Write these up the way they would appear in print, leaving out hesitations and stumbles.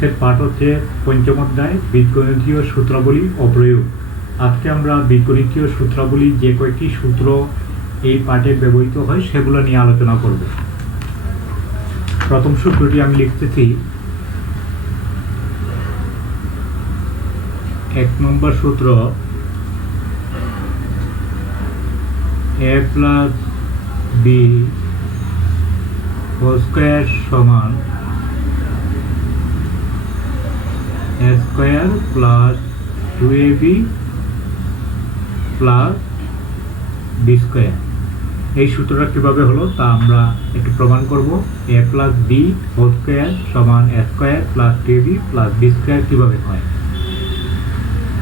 আজকের পাঠ হচ্ছে পঞ্চম অধ্যায় বীজগণিতীয় সূত্রাবলী ও প্রয়োগ। আজকে আমরা বীজগণিতীয় সূত্রাবলী যে কয়েকটি সূত্র এই পাঠে ব্যবহৃত হয় সেগুলো নিয়ে আলোচনা করব। প্রথম সূত্রটি আমি লিখতেছি। 1 নম্বর সূত্র a plus b whole square সমান a square plus 2ab plus b square। এই সূত্রটা কিভাবে হলো তা আমরা একটু প্রমাণ করব। a plus b whole square সমান a square plus 2ab plus b square কিভাবে হয়।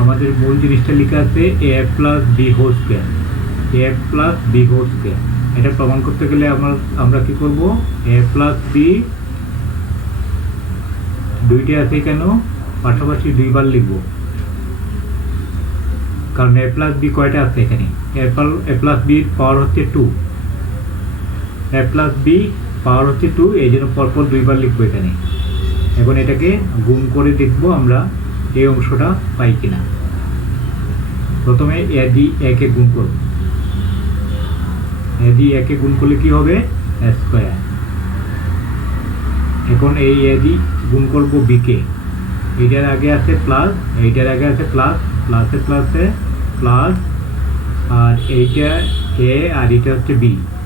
আমাদের মূল জিনিসটা লেখা আছে a plus b whole square, a plus b whole square। এটা প্রমাণ করতে গেলে আমরা কি করব, a plus b দুইটা আছে কেন পাশাপাশি দুইবার লিখব, কারণ a plus b কয়টা আছে এখানে, a plus b পাওয়ার হচ্ছে 2, a plus b পাওয়ার হচ্ছে 2, এই জন্য পরপর দুইবার লিখবো এখানে। এখন এটাকে গুণ করে দেখব আমরা এই অংশটা পাই কিনা। প্রথমে a দিয়ে a কে গুণ করব, a দিয়ে a কে গুণ করলে কি হবে, a স্কয়ার। এখন এই a দিয়ে গুণ করব b কে, এইটার আগে আছে প্লাস, এইটার আগে আছে প্লাস, প্লাসে প্লাসে প্লাস, আর এইটা a আর এটা হচ্ছে b,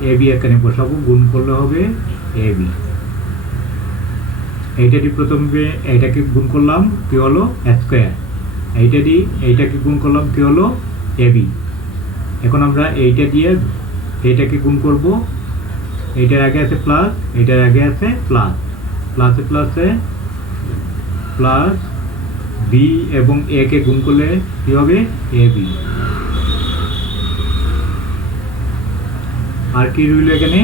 a b এখানে বসাবো, গুণ করলে হবে a b। এইটাটি প্রথমে এইটাকে গুণ করলাম কি হলো a স্কয়ার, এইটাকে গুণ করলাম কি হলো ab। এখন আমরা এইটা দিয়ে এইটাকে গুণ করব, এইটার আগে আছে প্লাস, এইটার আগে আছে প্লাস, প্লাসে প্লাসে প্লাস, b এবং a কে গুণ করলে কি হবে ab। আর কি রইল এখানে,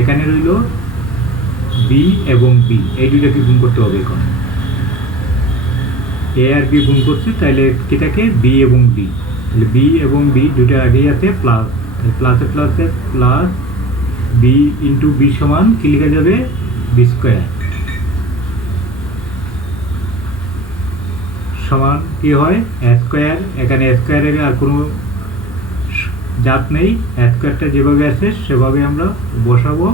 এখানে রইল b এবং b, এই দুইটাকে গুণ করতে হবে। এখন a আর b গুণ করছে, তাহলে কি থাকে b এবং b, তাহলে b এবং b দুইটার আগেই আছে প্লাস, প্লাসে প্লাসে প্লাস, b ইন্টু b সমান কি লেখা যাবে b স্কয়ার, সমান কি হয় a স্কয়ার। এখানে a স্কয়ারের আর কোনো জাত নেই, a স্কয়ারটা যেভাবে আছে সেভাবে আমরা বসাবো।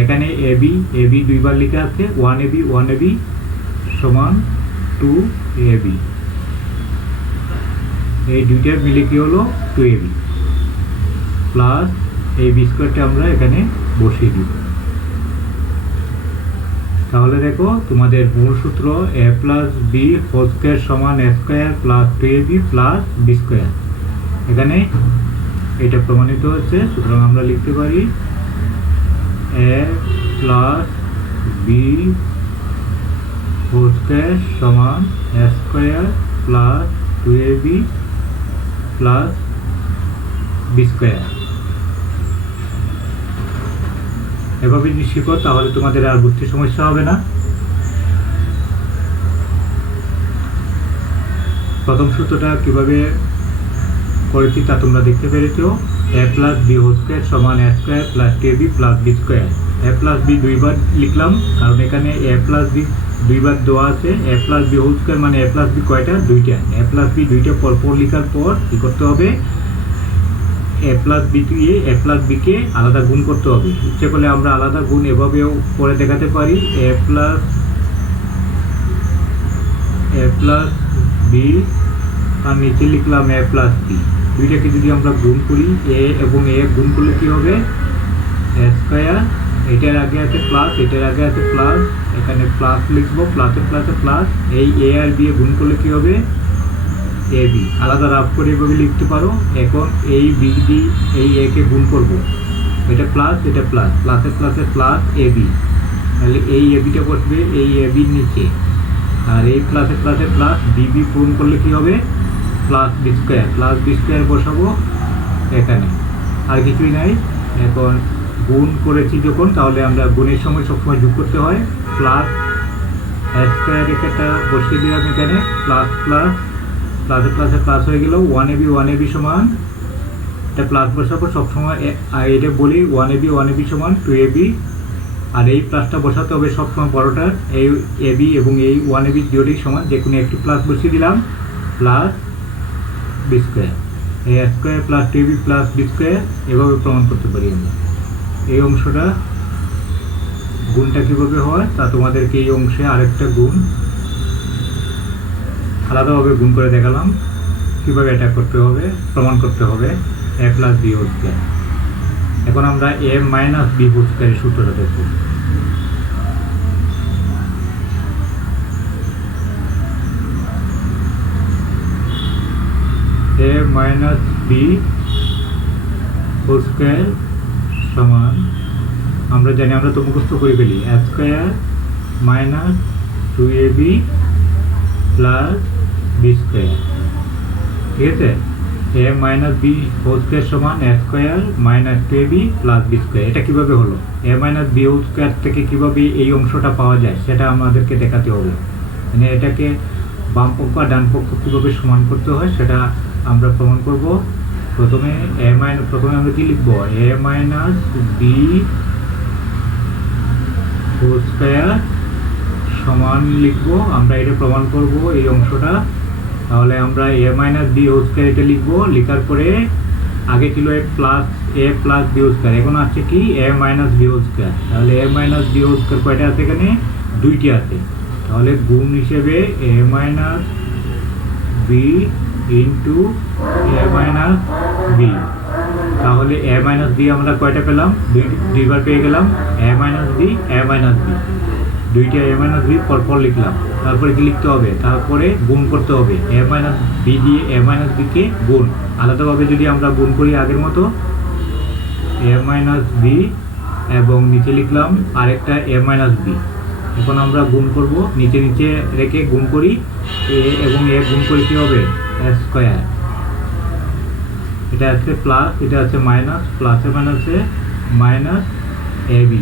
এখানে ab দুইবার লেখা আছে, 1ab সমান 2ab, এই দুইটা মিলে কি হলো 2ab প্লাস এই b স্কয়ারটা আমরা এখানে বসিয়ে দিব। তাহলে দেখো তোমাদের মূল সূত্র a plus b whole square সমান a square plus 2ab plus b square, এখানে এটা প্রমাণিত হচ্ছে। সুতরাং আমরা লিখতে পারি a plus b whole square সমান a square plus 2ab plus b square। এভাবে যদি শিখো তাহলে তোমাদের আর বুঝতে সমস্যা হবে না। প্রথম সূত্রটা কিভাবে করেছি তা তোমরা দেখতে পেরেছো। a plus b whole square সমান a square plus 2ab plus b square। a plus b দুইবার লিখলাম কারণ এখানে a plus b দুইবার দেওয়া আছে। a plus b whole square মানে a plus b কয়টা, দুইটা। a plus b দুইটা পরপর লেখার পর কি করতে হবে, a plus b দিয়ে a plus b কে আলাদা গুণ করতে হবে। ইচ্ছে করলে আমরা আলাদা গুণ এভাবেও করে দেখাতে পারি, a plus b আর নিচে লিখলাম a plus b, দুইটাকে যদি আমরা গুণ করি a এবং a গুণ করলে কি হবে a স্কয়ার, এটার আগে আছে প্লাস, এটার আগে আছে প্লাস, এখানে প্লাস লিখবো, প্লাসে প্লাসে প্লাস, এই a আর b গুণ করলে কি হবে ab, আলাদা রাফ করে এভাবে লিখতে পারো। এখন এই b দিয়ে এই a কে গুণ করব, এটা প্লাস এটা প্লাস, প্লাসে প্লাসে প্লাস ab, তাহলে এই abটা বসবে এই ab নিচে, আর এই প্লাসে প্লাসে প্লাস bb গুণ করলে কি হবে plus b square, plus b square বসাবো এখানে, আর কিছুই নাই। এখন গুণ করেছি যখন, তাহলে আমরা গুণের সময় সবসময় যোগ করতে হয়, প্লাস a স্কয়ার একটা বসিয়ে দিলাম এখানে, প্লাস প্লাস প্লাসে প্লাসে প্লাস হয়ে গেল 1ab সমান, এটা প্লাস বসাবো সবসময়, এটা বলি 1ab সমান 2ab আর এই প্লাসটা বসাতে হবে সবসময় বড়টার, এই এ বি এবং এই 1ab দুটোই সমান, যে কোনো একটি প্লাস বসিয়ে দিলাম, plus B square, A square plus 2ab plus B square, এভাবে প্রমাণ করতে পারি আমরা। এই অংশটা গুণটা কীভাবে হয় তা তোমাদেরকে এই অংশে আরেকটা গুণ আলাদাভাবে গুণ করে দেখালাম, কীভাবে এটা করতে হবে, প্রমাণ করতে হবে A plus B whole square. এখন আমরা এ মাইনাস বি হোল স্কোয়ারের সূত্রটা দেখব। A minus B whole square সমান, আমরা জানি, আমরা তো মুখস্থ করে ফেলি, A square minus 2ab plus B square. ঠিক আছে, A minus B whole square সমান A square minus 2ab plus B square. এটা কীভাবে হলো? A minus B whole square থেকে কীভাবে এই অংশটা পাওয়া যায় সেটা আমাদেরকে দেখাতে হবে। মানে এটাকে বাম পক্ষ আর ডান পক্ষ কীভাবে সমান করতে হয় সেটা আমরা প্রমাণ করব। প্রথমে আমরা কি লিখবো? এ মাইনাস বি হোল স্কোয়ার সমান লিখবো, আমরা এটা প্রমাণ করব এই অংশটা। তাহলে আমরা A minus B whole square এটা লিখবো, লেখার পরে আগে ছিল এ প্লাস বি হোল স্কোয়ার, এখন আছে কি এ মাইনাস বি হোল স্কোয়ার। তাহলে এ মাইনাস বি হোল স্কোয়ার কয়টা আছে? এখানে দুইটি আছে। তাহলে গুণ হিসেবে এ মাইনাস বি ইন্টু এ মাইনাস বি। তাহলে এ মাইনাস বি আমরা কয়টা পেলাম? দুইবার পেয়ে গেলাম, এ মাইনাস বি, এ মাইনাস বি, দুইটা এ মাইনাস বি পরপর লিখলাম। তারপরে কি লিখতে হবে? তারপরে গুণ করতে হবে, এ মাইনাস বি দিয়ে এ মাইনাস বিকে গুণ। আলাদাভাবে যদি আমরা গুণ করি আগের মতো, এ মাইনাস বি এবং নিচে লিখলাম আরেকটা এ মাইনাস বি। এখন আমরা গুণ করব, নিচে নিচে রেখে গুণ করি, এ এবং এ গুণ করে কী হবে? এ স্কোয়ার। এটা আছে প্লাস, এটা আছে মাইনাস, প্লাসে মাইনাসে মাইনাস এ বি।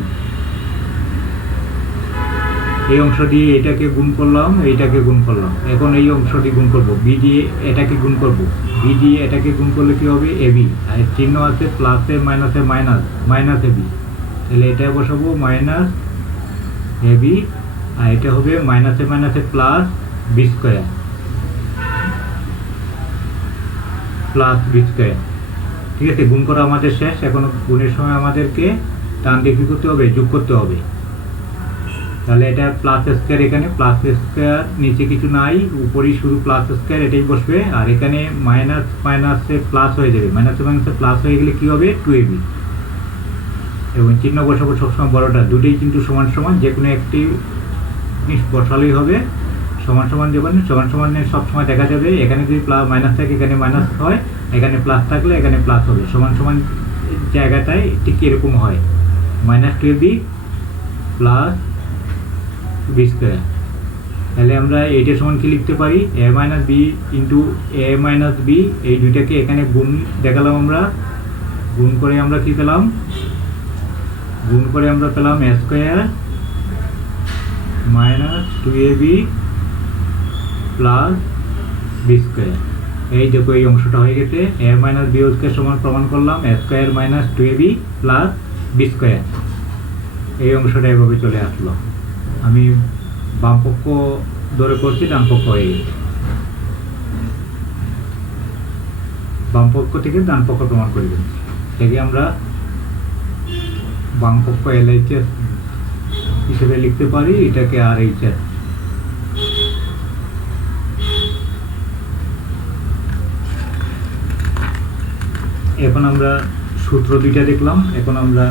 এই অংশ দিয়ে এটাকে গুণ করলাম, এইটাকে গুণ করলাম। এখন এই অংশটি গুণ করব, বি দিয়ে এটাকে গুণ করব, বি দিয়ে এটাকে গুণ করলে কী হবে? A B. আর চিহ্ন আছে প্লাসে মাইনাসে মাইনাস, মাইনাস এ বি। তাহলে এটা বসাবো মাইনাস এ বি, আর এটা হবে মাইনাসে মাইনাসে plus B square, plus B square. ঠিক আছে, গুণ করা আমাদের শেষ। এখন গুণের সময় আমাদেরকে ডান দিকে কী করতে হবে? যোগ করতে হবে। তাহলে এটা প্লাস স্কোয়ার, এখানে প্লাস স্কোয়ার, নিচে কিছু নাই, উপরেই শুধু প্লাস স্কোয়ার, এটাই বসবে। আর এখানে মাইনাস মাইনাসে প্লাস হয়ে যাবে, মাইনাসে মাইনাসে প্লাস হয়ে গেলে কী হবে? 2ab। এবং চিহ্ন বসাবো সবসময় বড়টা, দুটোই কিন্তু সমান সমান, যে কোনো একটি জিনিস বসালেই হবে। সমান সমান যখন সমান সমানে সবসময় দেখা যাবে, এখানে যদি মাইনাস থাকে এখানে মাইনাস হয়, এখানে প্লাস থাকলে এখানে প্লাস হবে। সমান সমান জায়গাটায় ঠিক এরকম হয়, minus 2ab plus B square. তাহলে আমরা এইটার সমান কি লিখতে পারি? এ মাইনাস বি ইন্টু এ মাইনাস বি, এই দুইটাকে এখানে গুণ দেখালাম আমরা। গুণ করে আমরা কি পেলাম? গুণ করে আমরা পেলাম A square minus 2ab plus B square. এই দেখো এই অংশটা হয়ে গেছে, এ মাইনাস বি স্কোয়ার সমান প্রমাণ করলাম A square minus 2ab plus B square. এই অংশটা এভাবে চলে আসলো। আমি বাম পক্ষ ধরে করছি, ডান পক্ষ হয়ে গেছে। বাম পক্ষ থেকে ডান পক্ষ প্রমাণ করে দিচ্ছি। এটাকে আমরা বাম পক্ষ LHS হিসেবে লিখতে পারি, এটাকে RHS। এখন আমরা সূত্র দুইটা দেখলাম। এখন আমরা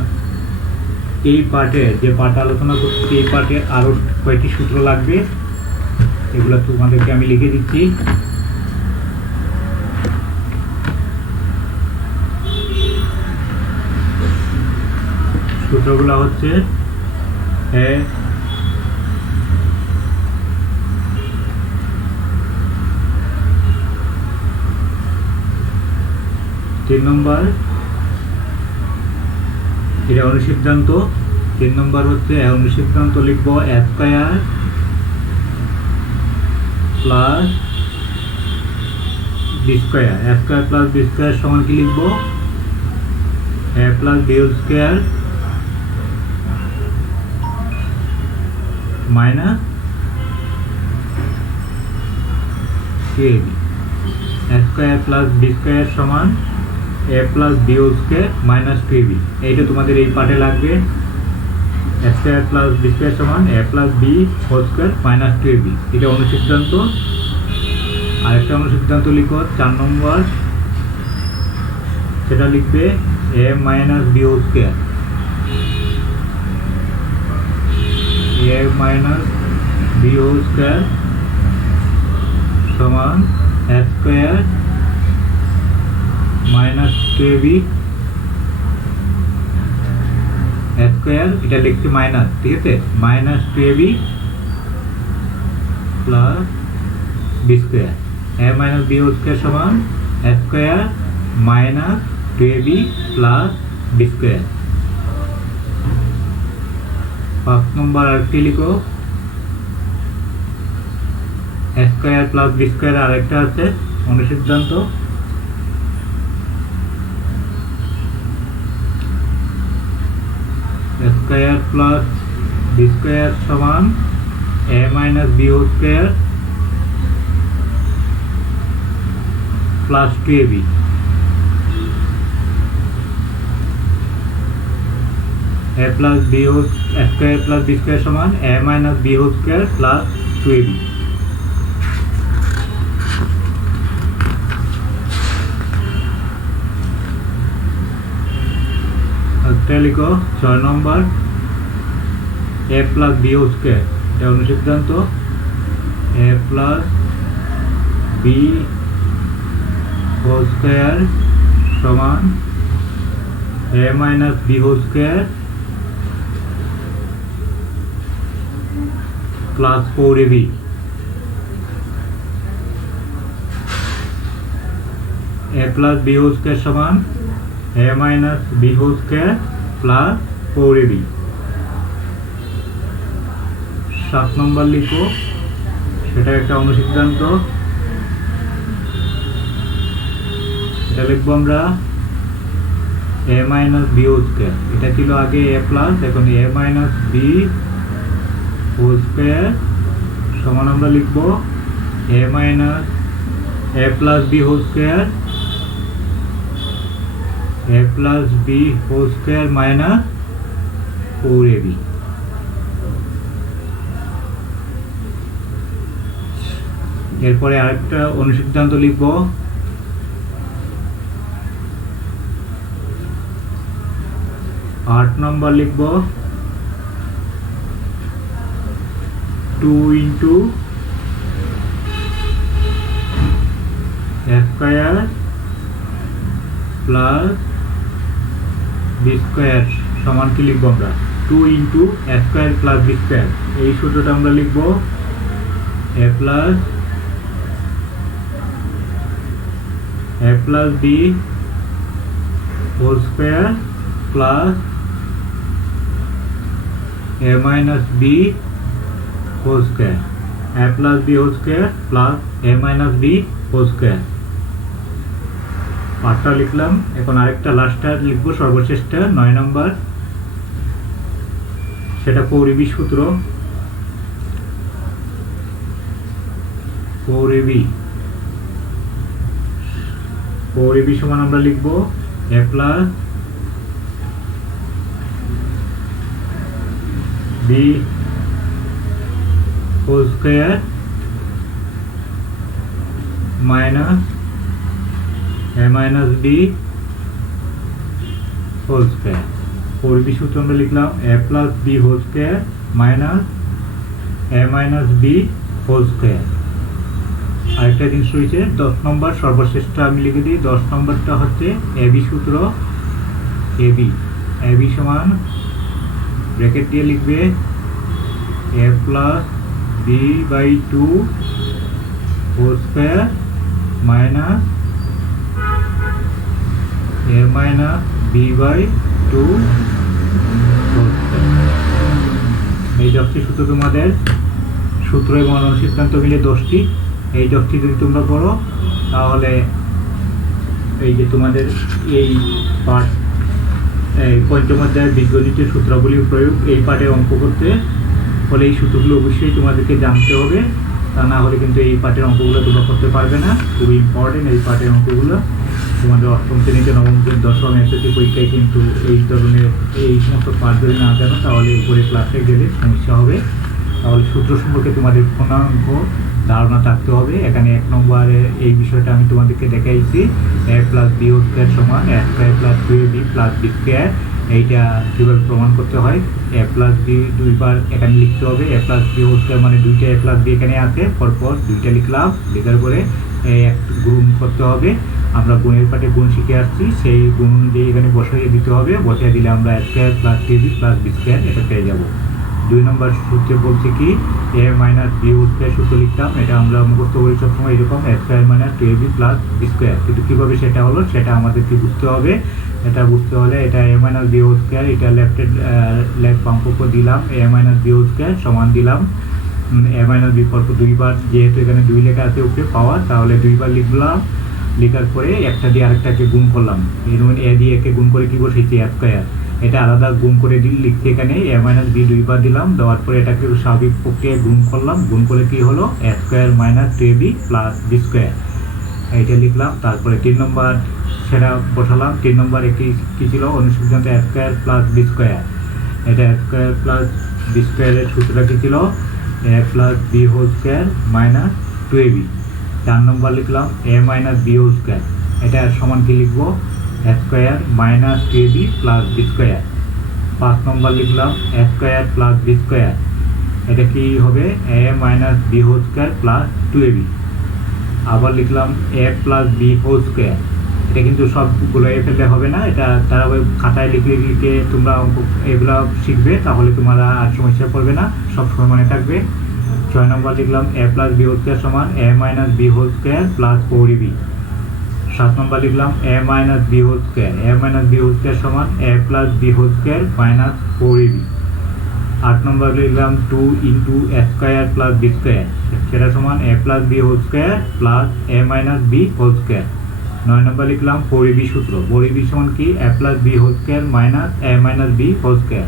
এই পার্টে, যে পার্টে আলোচনা করছি, এই পার্টে আরও কয়েকটি সূত্র লাগবে, এগুলো তোমাদেরকে আমি লিখে দিচ্ছি। সূত্রগুলো হচ্ছে এ 3 নম্বর, এটা অনুসিদ্ধান্ত। 3 নম্বর হচ্ছে অনুসিদ্ধান্ত লিখবো A square plus B square. A square plus B square সমান কি লিখবো? A plus B whole square minus 2ab a square plus b square সমান a plus b whole square minus 2ab। এইটা তোমাদের এই পার্টে লাগবে। a square plus b square সমান a plus b whole square minus 2ab। এটা অনুসিদ্ধান্ত। আরেকটা অনুসিদ্ধান্ত লিখো 4 নম্বর, সেটা লিখবে a minus b whole square, a minus b whole square সমান a square minus 2ab a square, এটা লিখছি মাইনাস, ঠিক আছে, minus 2ab plus b square. a minus b whole square সমান a square minus 2ab plus b square. 5 নম্বর আরেকটি লিখো a square plus b square, আরেকটা আছে অনুসিদ্ধান্ত। a square plus b square সমান a minus b whole square plus 2ab। a plus b whole square plus b square সমান a minus b whole square plus 2ab। একটা লিখো 6 নম্বর a plus b whole square, এটা অনুসিদ্ধান্ত। a plus b whole square সমান a minus b whole square plus 4ab। a plus b whole square সমান a minus b whole square plus 4ab। 7 নম্বর লিখো, সেটা একটা অনুসিদ্ধান্ত। এটা লিখবো আমরা a minus b whole square, এটা ছিল আগে a প্লাস, এখন a minus b whole square সমান আমরা লিখবো a minus a plus b whole square, a plus b whole square minus 4ab। এরপরে আরেকটা অনুসিদ্ধান্ত লিখবো। 8 নম্বর লিখবো 2 into a square plus b square সমান কি লিখবো আমরা 2 into a square plus b square. এই সূত্রটা আমরা লিখবো a plus b whole square plus a minus b whole square, a plus b whole square plus a minus b whole square. পাঁচটা লিখলাম। এখন আরেকটা লাস্টটা লিখবো, সর্বশেষটা 9 নম্বর, সেটা 4ab সূত্র। 4ab সমান আমরা লিখবো a plus b whole square minus a minus b whole square. 4ab সূত্র আমরা লিখলাম a plus b whole square minus a minus b whole square. আরেকটা জিনিস রয়েছে 10 নম্বর, সর্বশেষটা আমি লিখে দিই। 10 নম্বরটা হচ্ছে ab সূত্র। ab সমান ব্র্যাকেট দিয়ে লিখবে a plus b by 2 whole square minus a minus b by 2 whole square. এই 10টি সূত্র তোমাদের সূত্র এবং অনুসিদ্ধান্ত মিলে 10টি। এই 10টি যদি তোমরা করো তাহলে এই যে তোমাদের এই পার্ট এই পঞ্চম অধ্যায়ের বীজগণিতের সূত্রাবলী প্রয়োগ এই পাঠে অঙ্ক করতে ফলে এই সূত্রগুলো অবশ্যই তোমাদেরকে জানতে হবে, তা না হলে কিন্তু এই পাঠের অঙ্কগুলো তোমরা করতে পারবে না। খুবই ইম্পর্টেন্ট এই পাঠের অঙ্কগুলো। তোমাদের অষ্টম শ্রেণীতে, নবম শ্রেণী, দশম এসএসসি পরীক্ষায় কিন্তু এই ধরনের এই সমস্ত পাঠ যদি না জানো তাহলে উপরে ক্লাসে গেলে সমস্যা হবে। তাহলে সূত্র সম্পর্কে তোমাদের পূর্ণাঙ্গ ধারণা থাকতে হবে। এখানে 1 নম্বরে এই বিষয়টা আমি তোমাদেরকে দেখাইছি, a plus B whole square সমান a square plus 2ab plus B square. এইটা কীভাবে প্রমাণ করতে হয়, a প্লাস বি দুইবার এখানে লিখতে হবে, a plus B whole square মানে দুইটা a প্লাস বি এখানে আছে, পরপর দুইটা লিখলাম, লেখার পরে গুণ করতে হবে। আমরা গুণের পাঠে গুণ শিখে আসছি, সেই গুণ দিয়ে এখানে বসাইয়ে দিতে হবে, বসাইয়ে দিলে আমরা a square plus 2ab plus B square এটা পেয়ে যাবো। 2 নম্বর সূত্রে বলছে কি a minus B whole square সূত্র লিখতাম, এটা আমরা মুখস্থ করি সবসময় এরকম a square minus 2ab plus B square. কিন্তু কীভাবে সেটা হলো সেটা আমাদেরকে বুঝতে হবে। এটা বুঝতে হলে এটা a minus B whole square, এটা লেফট বাম পক্ষ দিলাম, a minus B whole square সমান দিলাম a মাইনাস বি পরপর দুইবার, যেহেতু এখানে 2 লেখা আছে উপরে পাওয়ার, তাহলে দুইবার লিখলাম। লেখার পরে একটা দিয়ে আরেকটাকে গুণ করলাম, এরকম a দিয়ে একে গুণ করে কি বসেছি a স্কোয়ার, এটা আলাদা গুণ করে লিখতে এখানে a মাইনাস বি দুইবার দিলাম, দেওয়ার পরে এটাকে স্বাভাবিক প্রক্রিয়ায় গুণ করলাম, গুণ করে কি হলো a square minus 2ab plus B square এইটা লিখলাম। তারপরে 3 নম্বর সেটা বসালাম। 3 নম্বরে কী ছিল, অনুসিদ্ধান্ত a square plus B square, এটা a স্কোয়ার প্লাস বি স্কোয়ারের সূত্রটা কী ছিল, a plus B whole square minus 2ab। 4 নম্বর লিখলাম a minus B whole square, এটা সমান কি লিখবো a square minus 2ab plus B square. 5 নম্বর লিখলাম a square plus B square, এটা কি হবে a minus B whole square plus 2ab। আবার লিখলাম a plus B whole square, এটা কিন্তু সবগুলো এ ফেললে হবে না, এটা তারা ওই খাতায় লিখে তোমরা এগুলো শিখবে, তাহলে তোমরা আর সমস্যা পড়বে না, সব সময় মনে থাকবে। 6 নম্বর লিখলাম a plus B whole square সমান a minus B whole square plus 4ab। 7 নম্বর লিখলাম a minus B whole square, a minus B whole square সমান a plus B whole square minus 4ab। 8 নম্বর লিখলাম 2 into a square plus B square, সেটা সমান a plus B whole square plus a minus B whole square. 9 নম্বর লিখলাম 4ab সূত্র, 4ab সমান কি a plus B whole square minus a minus B whole square.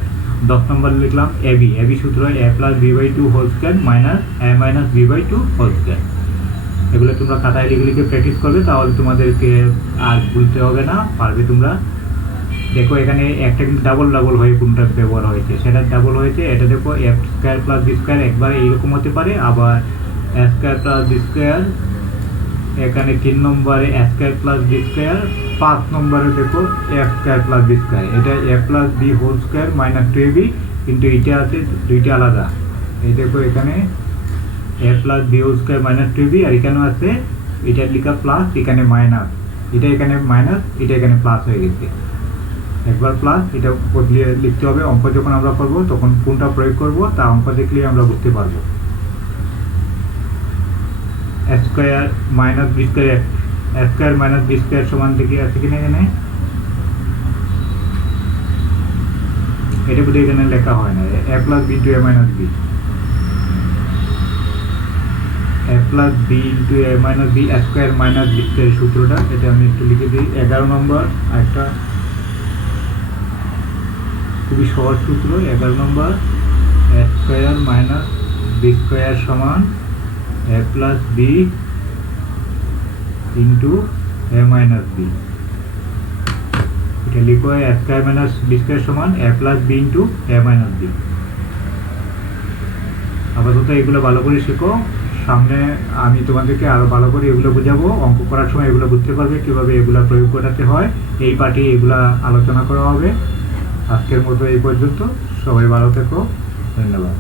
10 নম্বর লিখলাম ab সূত্র a plus B by 2 whole square minus a minus B by 2 whole square. এগুলো তোমরা খাতায় লিখে প্র্যাকটিস করবে, তাহলে তোমাদেরকে আর ভুলতে হবে না, পারবে তোমরা। দেখো এখানে একটা কিন্তু ডাবল হয়ে কোনটা ব্যবহার হয়েছে, সেটা ডাবল হয়েছে, এটা দেখো a square plus B square একবার এইরকম হতে পারে, আবার a square plus B square, এখানে 3 নম্বরে a square plus B square, 5 নম্বরে দেখো a square plus B square, এটা a plus B whole square minus 2ab, কিন্তু এটা আছে দুইটা আলাদা। এই দেখো এখানে a plus B whole square minus 2ab, আর এখানেও আছে এটা লিখা প্লাস, এখানে মাইনাস, এটা এখানে মাইনাস, এটা এখানে প্লাস হয়ে গেছে, একবার প্লাস, এটা বদলিয়ে লিখতে হবে। অঙ্ক যখন আমরা করবো তখন কোনটা প্রয়োগ করবো তা অঙ্ক দেখলেই আমরা বুঝতে পারবো। a square minus B square, a square minus B square সমান দেখি আছে কিনা এখানে, এটা বোধহয় এখানে লেখা হয় না, a plus B into a minus B, a plus B into a minus B, a square minus B square সূত্রটা, এটা আমি একটু লিখে দিই। 11 নম্বর একটা খুবই সহজ সূত্র, 11 নম্বর a square minus B square সমান a plus B into a minus B, এটা লিখো a square minus B square সমান a plus B into a minus B. আপাতত এগুলো ভালো করে শেখো, সামনে আমি তোমাদেরকে আরো ভালো করে এগুলো বোঝাবো, অঙ্ক করার সময় এগুলো বুঝতে পারবে কিভাবে এগুলা প্রয়োগ করাতে হয়, এই পাঠে এগুলা আলোচনা করা হবে। আজকের মতো এই পর্যন্ত, সবাই ভালো থেকো, ধন্যবাদ।